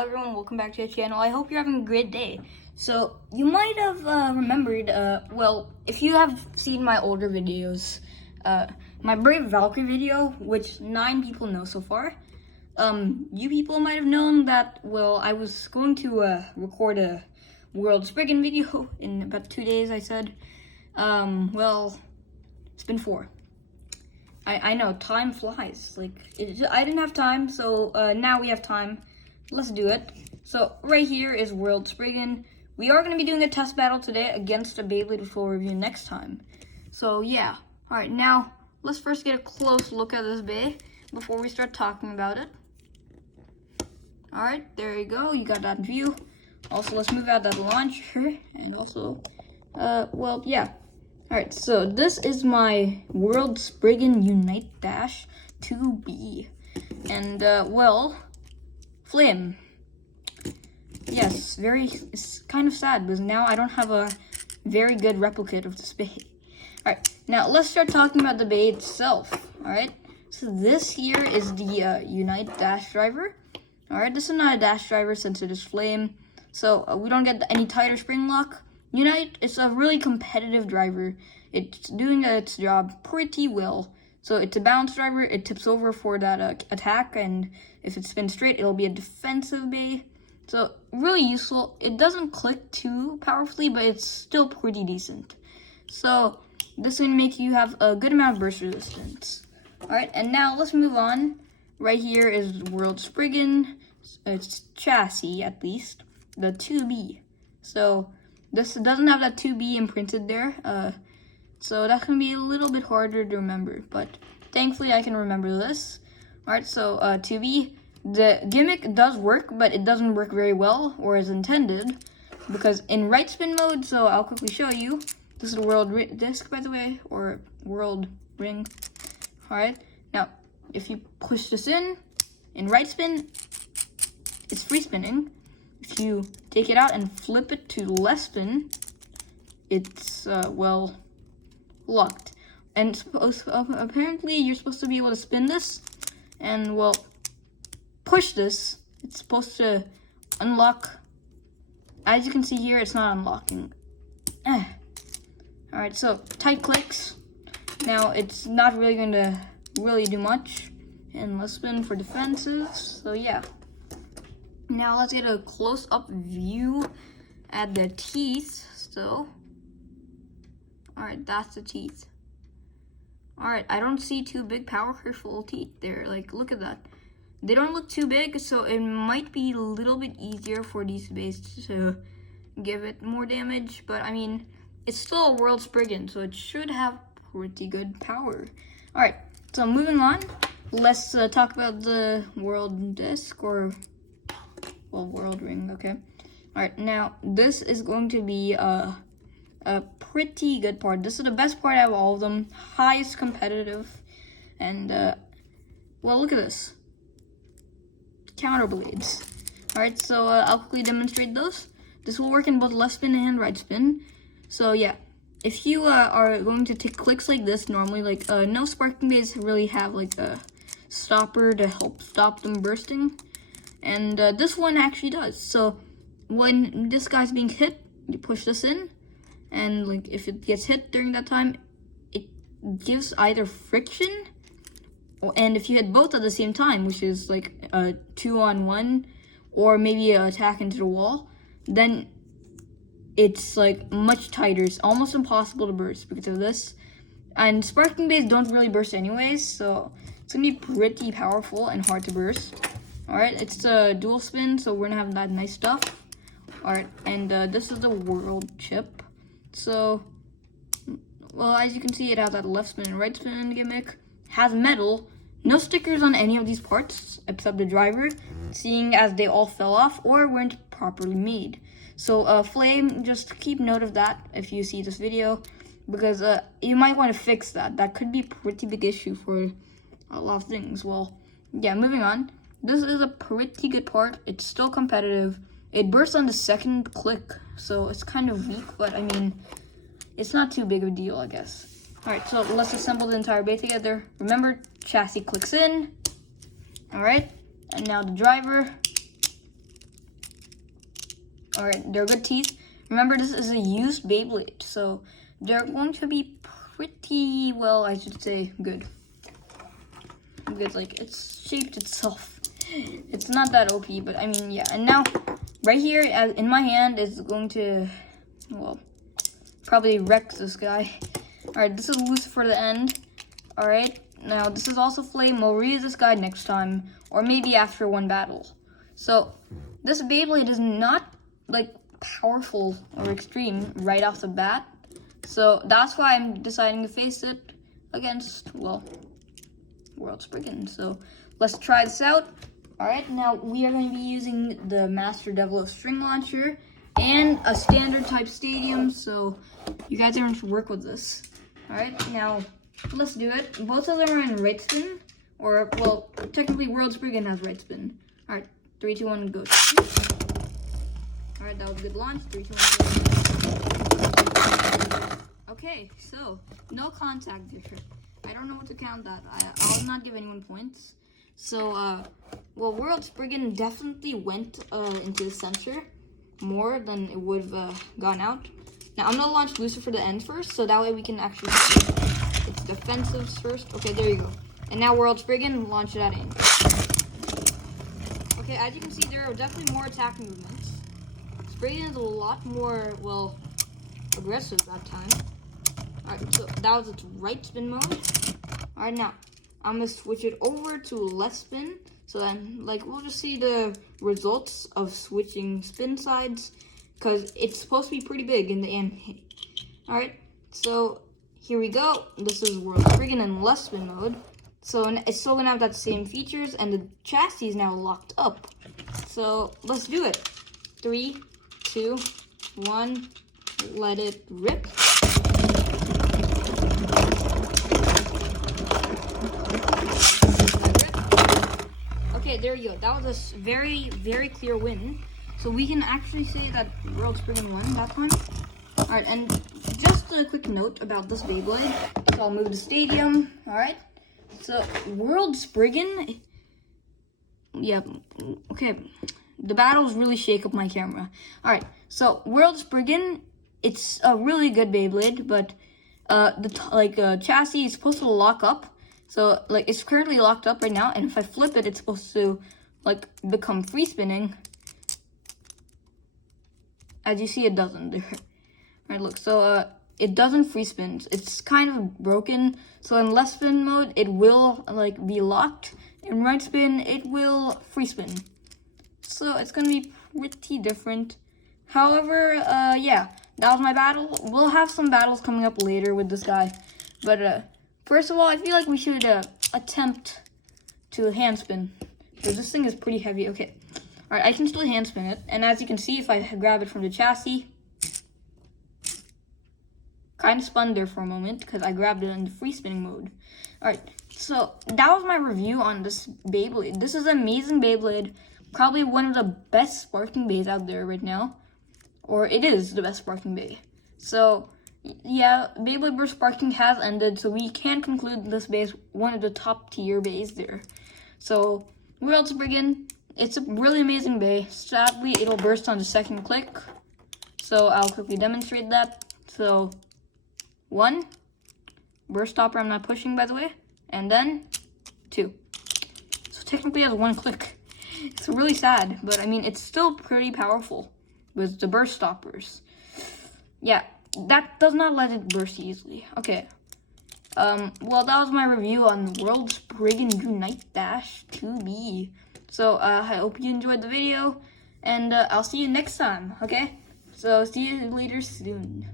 everyone, welcome back to the channel. I hope you're having a great day. So you might have remembered, well, if you have seen my older videos, my Brave Valkyrie video, which 9 people know so far, you people might have known that, well, I was going to record a World Spriggan video in about 2 days, I said. Well, it's been 4. I know, time flies. I didn't have time, so now we have time. Let's do it. So right here is World Spriggan. We are going to be doing a test battle today against a Beyblade full review next time. So yeah. Alright, now let's first get a close look at this bay before we start talking about it. Alright, there you go. You got that view. Also, let's move out that launcher. And also, well, yeah. Alright, so this is my World Spriggan Unite Dash 2B. And, well, Flame. Yes, it's kind of sad because now I don't have a very good replicate of this bay. Alright, now let's start talking about the bay itself. Alright, so this here is the Unite Dash driver. Alright, this is not a dash driver since it is Flame. So we don't get any tighter spring lock. Unite, it's a really competitive driver. It's doing its job pretty well. So it's a bounce driver, it tips over for that attack, and if it spins straight, it'll be a defensive bay. So really useful. It doesn't click too powerfully, but it's still pretty decent. So this is going to make you have a good amount of burst resistance. Alright, and now let's move on. Right here is World Spriggan, its chassis at least, the 2B. So this doesn't have that 2B imprinted there, so that's going to be a little bit harder to remember, but thankfully I can remember this. Alright, so 2B, the gimmick does work, but it doesn't work very well, or as intended, because in right spin mode, so I'll quickly show you. This is the world disc, by the way, or world ring. Alright, now, if you push this in right spin, it's free spinning. If you take it out and flip it to left spin, it's, well, locked. And apparently you're supposed to be able to spin this and, well, push this. It's supposed to unlock. As you can see here, it's not unlocking. Alright, so tight clicks. Now it's not really going to really do much. And let's spin for defensives. So yeah. Now let's get a close-up view at the teeth. So, alright, that's the teeth. Alright, I don't see 2 big powerful teeth there. Like, look at that. They don't look too big, so it might be a little bit easier for these bays to give it more damage. But, I mean, it's still a World Spriggan, so it should have pretty good power. Alright, so moving on. Let's talk about the World Disc, or, well, World Ring, okay. Alright, now, this is going to be a pretty good part. This is the best part out of all of them. Highest competitive. And, well, look at this. Counter blades. Alright, so I'll quickly demonstrate those. This will work in both left spin and right spin. So, yeah. If you are going to take clicks like this, normally, like, no sparking bays really have, like, a stopper to help stop them bursting. And this one actually does. So when this guy's being hit, you push this in, and like if it gets hit during that time, it gives either friction, and if you hit both at the same time, which is like a 2-on-1, or maybe an attack into the wall, then it's like much tighter. It's almost impossible to burst because of this. And sparking bays don't really burst anyways, so it's gonna be pretty powerful and hard to burst. Alright, it's a dual spin, so we're gonna have that nice stuff. Alright, and this is the world chip. So, well, as you can see, it has that left spin and right spin gimmick. Has metal. No stickers on any of these parts, except the driver, seeing as they all fell off or weren't properly made. So, Flame, just keep note of that if you see this video, because you might want to fix that. That could be a pretty big issue for a lot of things. Well, yeah, moving on. This is a pretty good part. It's still competitive. It bursts on the second click, so it's kind of weak, but I mean, it's not too big of a deal, I guess. Alright, so let's assemble the entire bay together. Remember, chassis clicks in. Alright, and now the driver. Alright, they're good teeth. Remember, this is a used Beyblade, so they're going to be pretty, well, I should say, good. Because, like, it's shaped itself. It's not that OP, but I mean, yeah. And now, right here in my hand is going to, well, probably wreck this guy. Alright, this is Lucifer the End. Alright, now this is also Flame. We'll reuse this guy next time, or maybe after one battle. So, this Beyblade is not, like, powerful or extreme right off the bat. So, that's why I'm deciding to face it against, well, World Spriggan. So, let's try this out. Alright, now we are going to be using the Master Devil of String Launcher and a standard type stadium, so you guys are going to work with this. Alright, now let's do it. Both of them are in right spin, or, well, technically World Spriggan has right spin. Alright, 3, 2, 1, go. Alright, that was a good launch. 3, 2, 1, go. Okay, so, no contact there. I don't know what to count that. I'll not give anyone points. So, well, World Spriggan definitely went into the center more than it would have gone out. Now, I'm going to launch Lucifer the End first, so that way we can actually see its defensives first. Okay, there you go. And now World Spriggan, launch it at aim. Okay, as you can see, there are definitely more attack movements. Spriggan is a lot more, well, aggressive that time. Alright, so that was its right spin mode. Alright, now, I'm going to switch it over to left spin. So then, like, we'll just see the results of switching spin sides, because it's supposed to be pretty big in the end. Alright, so here we go. This is World Spriggan in left spin mode. So it's still going to have that same features, and the chassis is now locked up. So let's do it. 3, 2, 1, let it rip. Okay, there you go. That was a very, very clear win. So we can actually say that World Spriggan won that time. Alright, and just a quick note about this Beyblade. So I'll move the stadium. Alright. So World Spriggan, yeah, okay. The battles really shake up my camera. Alright, so World Spriggan, it's a really good Beyblade, but the chassis is supposed to lock up. So, like, it's currently locked up right now, and if I flip it, it's supposed to, like, become free spinning. As you see, it doesn't. Alright, look, so, it doesn't free spin. It's kind of broken. So, in left spin mode, it will, like, be locked. In right spin, it will free spin. So, it's gonna be pretty different. However, yeah, that was my battle. We'll have some battles coming up later with this guy. But, first of all, I feel like we should attempt to hand spin, because this thing is pretty heavy. Okay, all right, I can still hand spin it, and as you can see, if I grab it from the chassis, kind of spun there for a moment because I grabbed it in the free spinning mode. All right, so that was my review on this Beyblade. This is an amazing Beyblade, probably one of the best sparking bays out there right now, or it is the best sparking bay. So, yeah, Beyblade Burst Sparking has ended, so we can conclude this base one of the top tier bays there. So, World Spriggan, it's a really amazing bay. Sadly, it'll burst on the second click, so I'll quickly demonstrate that. So, 1, burst stopper, I'm not pushing, by the way, and then 2. So technically it has 1 click. It's really sad, but I mean, it's still pretty powerful with the burst stoppers. Yeah. That does not let it burst easily. Okay. Well, that was my review on the World Spriggan Unite Dash 2B. So, I hope you enjoyed the video, and I'll see you next time, okay? So, see you later soon.